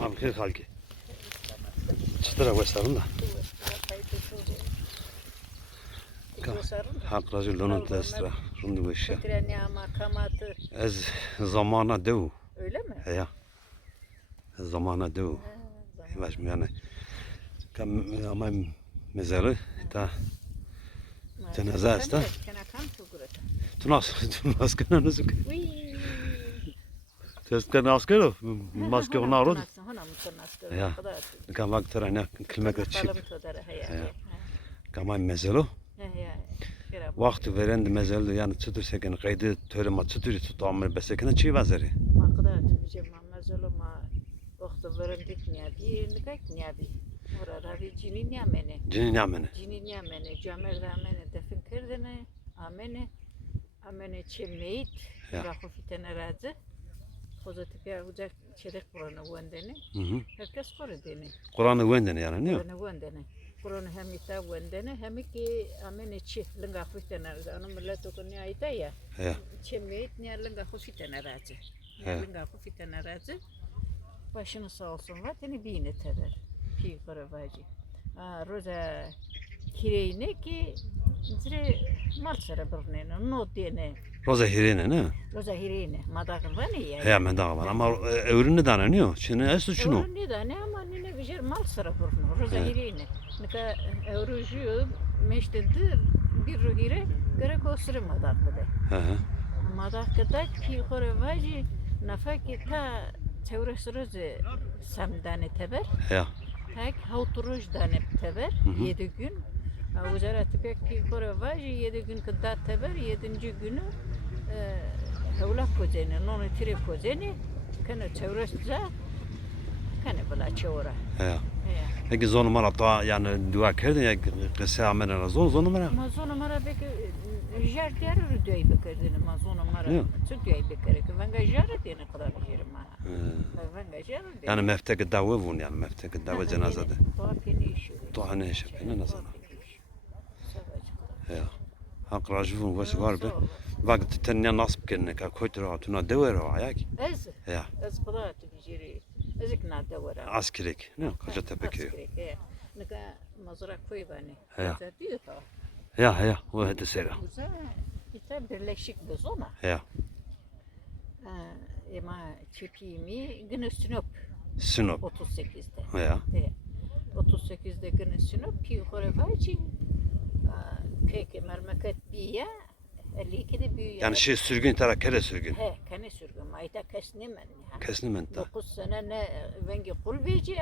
Malkı halki. Çıtıra başlarım da. Hak racülünün testra. Rundu bu işe. Ez zamana dev. Öyle mi? Ya. Zamana dev. Baş yani. Ama mezarı ta cenaze asta. Tunas kana nasıl? Tezken askero. Maske ona rod. Ya. Kan vakti ne klimek çip. Kama mezarı. Vakti veren de mezarı yani çıtır seken kaydı töreme çıtır tutamır besekene çiğ vazeri. Cinin yamene. Camer de amene defin kerdene. Amene çemeyit. Rahufitene razı. Pozitife ucak çeyrek Kur'an'ı gündene. Herkes Kur'an'ı. Kur'an'ı gündene yani ne? Kur'an'ı gündene. Kur'an'ı hem ita gündene hem ki amene çi lınga hufitene razı. Onun millet okunuyor ita ya. Çemeyit niye lınga hufitene razı. Lınga hufitene razı. Başını sağ olsun vateni bine terer. Pi Karavacı. Roza kireyne ki zire malsara bırnene no diyene. Roza hirene ne? Roza hireyne madakın var ne ya? He men daha var ama övrünü dana ne o? Şimdi esu şunu. Övrünü dana ama ne güzel malsara bırnene. Roza hireyne. Nika övrücü meştedir bir ruhire gerek o sırı madaklı de. Madakıda Pi Karavacı nafaki ta çevresi roza samdane teber. Ya. Tak hauturuj dane teber 7 gün. Uzaratı pek ki koravajı 7 gün kadar teber 7. günü hevla kozene nonu tire kozene kana çevresize kana bala çevra. Ya. Peki zon numara ta yani dua kerdin ya kısa amena zon numara. Ma zon numara peki jar diğer rüdüyü bekerdin ma zon numara. Rüdüyü bekerek. Ben gajar diyene kadar yerim ha. Yani mefteki davı vun yani mefteki davı cenazede. Doğa ne işi ne nasıl? Ya. Hak racivun var be. Vakti tenne nasip kendine ka koytura atuna devere ayak. Ez. Ya. Ez kadar tüciri. Ezik na devere. Askirik. Ne? Kocatepe köyü. Askirik. Nika mazara koy bani. Ya. O hadi sera. İşte birleşik bir zona. Ya. Ama çepimi günü Sinop. Sinop. 38'de. Ya. 38'de günü Sinop ki Koravacı peki memleket biye 52'de büyüyor. Yani sürgün tara kere sürgün. He, kene sürgün. Mayta kesnemen. Kesnemen ta. 9 sene ne vengi kulveci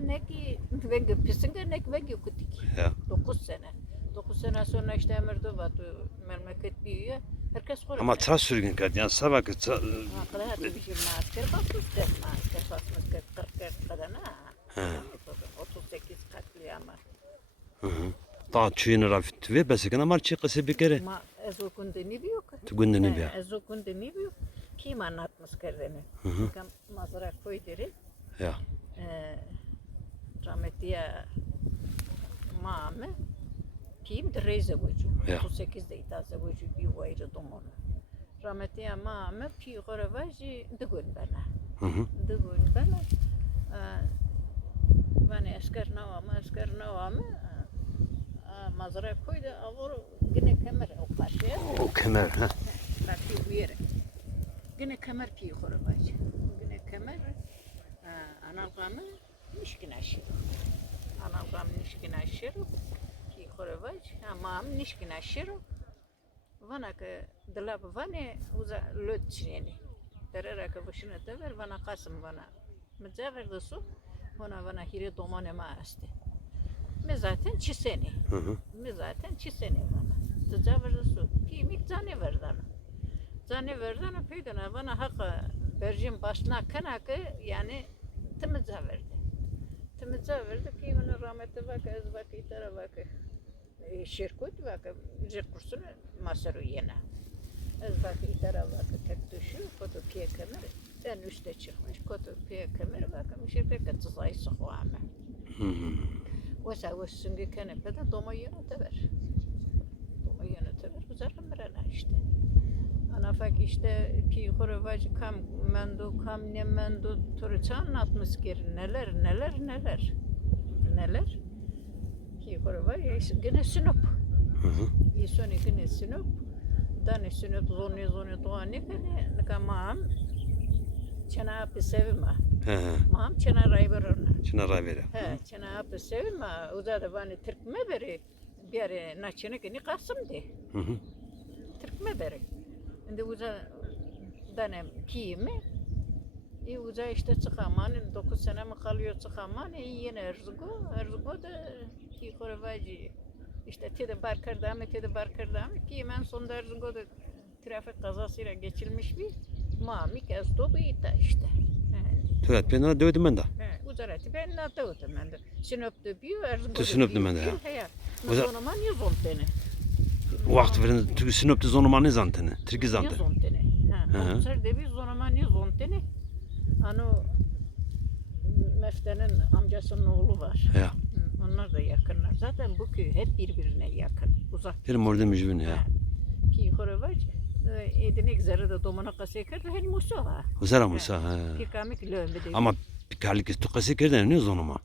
ne ki vengi pisinge ne ki vengi kutik. Ya. 9 sene. 9 sene sonra işte emirde vatı memleket büyüyor. Herkes Koravacı. Ama ta sürgün kad yani sabah ki Kadar bir şey masker basmış der masker basmış kadar na. 38 katliamı. Ta çuyunu rafit ve besekene ama çıkısı bir kere. Ma ezokunda ne büyük? Tugunda ne büyük? Ezokunda ne büyük? Kim anlatmış kendini? Kam mazara koy deri. Ya. Rahmetliye mame kim de reize boycu. 38'de itaze boycu bir vaydı domonu. Rahmetliye mame pi Karavacı dıgın bana. Dıgın bana. Bana asker navamı mazara koydu avur yine kemer o karşıya. O kemer ha. Bak bu yere. Yine kemer Pi Karavacı. Yine kemer analgamı nişkin aşırı. Analgamı nişkin aşırı. Pi Karavacı amam nişkin aşırı. Vana ki dilap vane uza löt çineni. Terera ki başına da ver vana kasım vana. Mecavir de su. Vana hire domane ma asti. Me zaten çiseni. Me zaten çiseni bana. Tecavüz su. Kimik zane verdana. Zane verdana peydana bana haka berjin başına kanakı yani temize verdi. Temize verdi ki bana rahmetli bak ez bak itara bak. Şirkut bak kursunu masarı yena. Ez bak itara bak tek düşü foto piye kemer. Sen üstte çıkmış foto piye kemer bak şirket katsayı sıkvame. Vasa sungi kanepede doma yönetiver. Doma yönetiver. Güzel mirana işte. Anafak işte pi korovacı kam mendu kam ne mendu turça anlatmış ki neler pi korovacı gene sinop Hı hı. isoni gene sinop dane sinop zoni doğani gene kamam çana apı sevma He he. mam çana rayberona Çınar Ayveri. he çana apı sevma uzada bana Türkme beri bir yere naçını gene kasım de Hı hı. Türkme beri şimdi uza danem piyimi uza işte çıkaman 9 sene mi kalıyor çıkaman yine Erzugo da ki korovacı işte tede barkardamı piyimen sonunda Erzugo'da trafik kazasıyla geçilmiş bir mamik ez dobu ita işte. Töret ben ona dövdüm ben de. Uzarati ben ne dağıtım ben de. Sinop'ta bir Erzugo'da Sinop'ta ben de, ya. He. Uzar- Zonaman 110 tane. Vakti veren Türk Sinop'ta zonumanı zantene. Türkiye zantene. 110 tane. Hı hı. Uzarda bir zonaman 110 tane. Ano Mefte'nin amcasının oğlu var. Ya. Onlar da yakınlar. Zaten bu köy hep birbirine yakın. Uzak. Benim orada mücbün ya. Pi Horovac, edinek zerre de domana kasekar da hen musa ha. Uzara Musa. He. Pi kamik lömbe de. Ama bir karlık tukası kerden ne zonuma.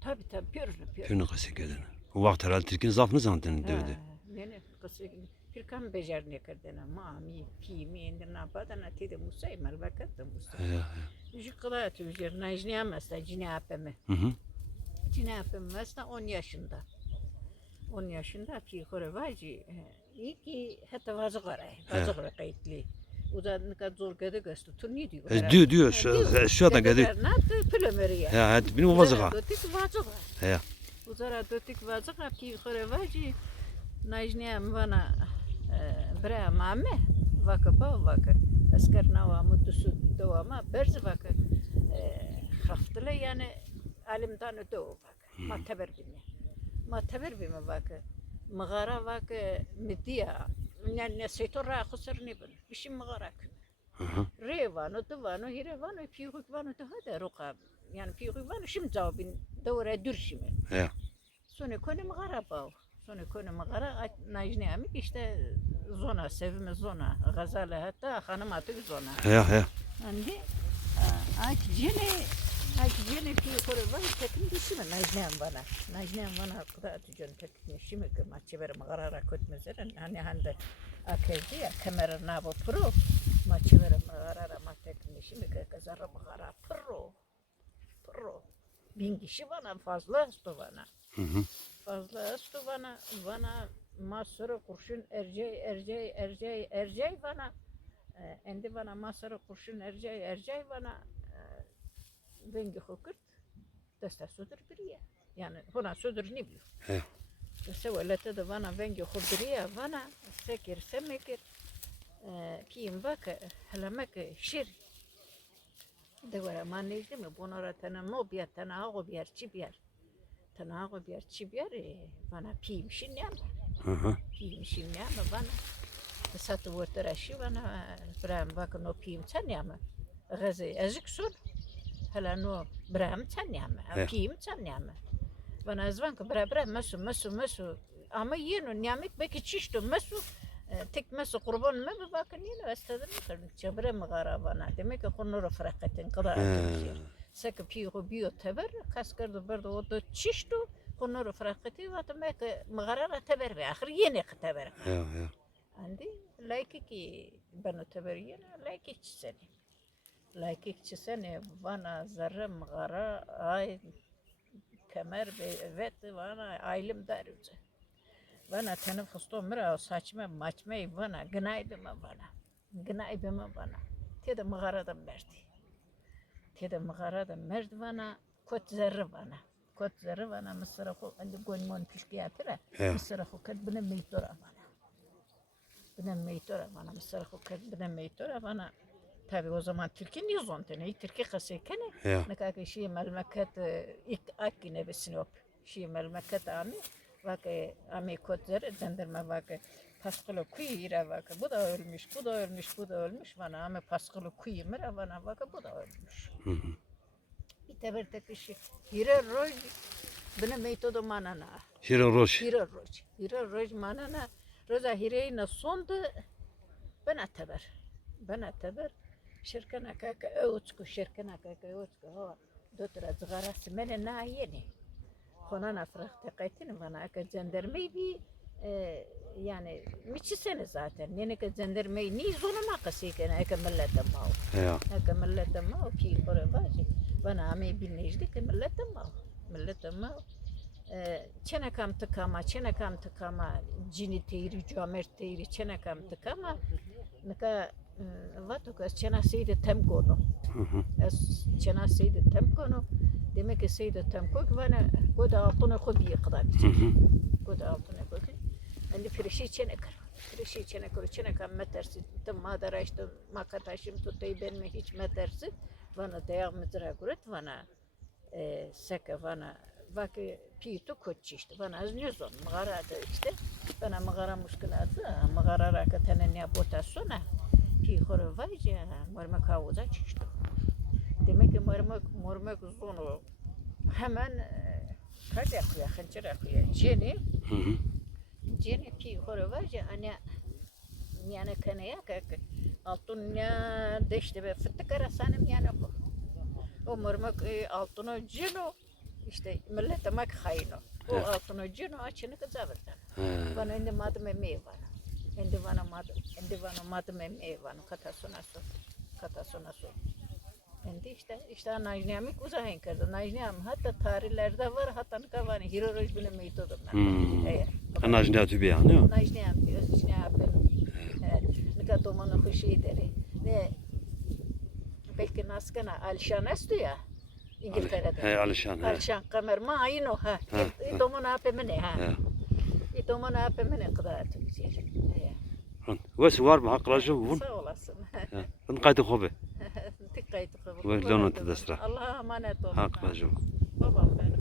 Tabi pürlü. Pürünü kası kerden. O vakti herhalde Türkiye'nin zafını zantene dövdü. Nene kasek. Pir kam bejar ne kardena mami pi mi ender na badana tede musa mal vakat da musa. He. Jikla tüjer najniya masta cinapeme. Hı hı. Cinapeme masta 10 yaşında. 10 yaşında Pi Horovac iyi ki hatta vazıqara kayıtlı. Uzad ne kadar zor gede göstü. Turni diyor. Diyor şu adam geldi. Ne pülömeri ya. Ya benim o vazığa. Dotik vazıqa. He. Uzara dotik vazıqa Pi Horovac najniya bana bra mame vaka asker navamı dusu devama berz vaka haftala yani alimdan öde o vaka mateber bimi vaka mağara vaka midiya yani setor ra khusar ne bin bişim mağara Hı hı. revano dıvano hirevano piyukvano daha da rokab yani piyukvano şimdi cevabin doğru dürşimi He. Sonra konu mağara bağ. Sonra konu mağara najne amik işte zona sevme zona gazale hatta hanım atık zona. He. Andi acjene ki koreva tekin düşme najne bana. Najne bana kuda atıcın tekin şimdi ki maçı ver mağara rakot mezeren hani hande akezi ya kamera nabo pro maçı ver mağara tekin şimdi ki kazara mağara pro. Bin kişi bana fazla üstü bana. Hı hı. Fazla üstü bana masarı kurşun ercey bana. Endi bana masarı kurşun ercey bana. Vengi hukurt. Desta sudur biriye. Yani buna sudur ne biliyor? He. Sevellete de bana vengi hurduriye bana. Sekir semekir. Piyim bak helamek şir. Devara manejde mi? Bunlara tanımlı bir tanağı bir çibiyer. Tanağı bir çibiyer bana piyim şinyam. Hı hı. Piyim şinyam bana. Satı vurtaraşı bana. Bram bakın o piyim çanyam. Gazı azık sur. Hala no bram çanyam. Piyim çanyam. Bana zvank bra masu. Ama yenu nyamek belki çişto masu. Tek mesu kurban mı bakın yine astadım karın çabra mağara bana demek ki konuru fırakatin kadar atıyor. Sek piyo biyo teber kaskardı berdo o da çişto konuru fırakati ve demek ki mağara teber ve ahir yine teber. He. Andi like ki bana teber yine like çisene bana zarra mağara ay kemer ve bana aylım darıcı. Bana teneffüste mira saçma maçmayı bana gınaybımı bana. Tede mağarada merdi bana kot zerre bana mısıra ko andi gonmon pişki yapıra mısıra ko kad bana meytora mısıra ko kad bana meytora bana. Tabi o zaman Türkiye niye zontene? Türkiye kasekene. Ne kadar şey melmeket ilk akine besinop. Şey melmeket ami. Bak ami kodları dendirme bak paskalı kuyuya bak bu da ölmüş bana ama paskalı kuyumura bana bak bu da ölmüş. Bir teber tekişi hire roj bana metodo manana. Hire roj Hire roj manana roza hireyi na sonda Ben ataber. Ben ataber. Şirkana kaka öğütku, şirkana kaka öğütku. Ha, dotura zgarası mene na yeni. Konana fırakte kaytini bana aka cendermeyi bir yani miçi sene zaten. Yine ki cendermeyi ni zonama kasıykene aka milletten mav. Ya. Aka milletten mav ki kore bacı. Bana ame bilnejdi ki milletten mav. Milletten mav. Çenekam tıkama, çenekam tıkama, cini teyri, cömert teyri, çenekam tıkama. Nika vatukas çenasıydı tem konu. Çenasıydı tem konu. Demek ki seydi tem konu bana koda altına koy bir kadar. Koda altına koy. Andi firişi çenekar. Firişi çenekar, çenekam metersi. Tam madara işte makataşım tutayı benme hiç metersi. Bana dayak mızra kuret bana seke bana vakı pitu koçi işte bana az nüzon mağarada işte bana mağara muskuladı mağara rakatene ne botasona pi horo vayca mormak havuza çıktı. Demek ki mormak zonu hemen kaç yapıyor hançer yapıyor Ceni pi horo vayca ana yani kanaya kak altın ya deşte be fıtık arasanım yani o mormak altına cino İşte millet demek hayno. O altına cino açını kızavırdan. Bana indi madım emeği var. Indi bana madım emeği var. Katasona su. Indi işte Najniyamik uzayın kırdı. Najniyam hatta tarihlerde var hatta ne var hiroroj bile meytodum ben. Najniya tübi ya ne o? Najniyam diyor. Najniyam ne kadar domana hoşu ederi. Ne belki naskana Alşanes'tu ya. İngiltere'de. He Alişan. Alişan kamerma aynı o ha. İtomun apemine ha. İtomun apemine kadar atıyor. Wes var mı haklacı vun? Sağ olasın. Ben kaydı hobi. Tek kaydı hobi. Ve lanı tedestra. Allah'a emanet ol. Haklacı. Babam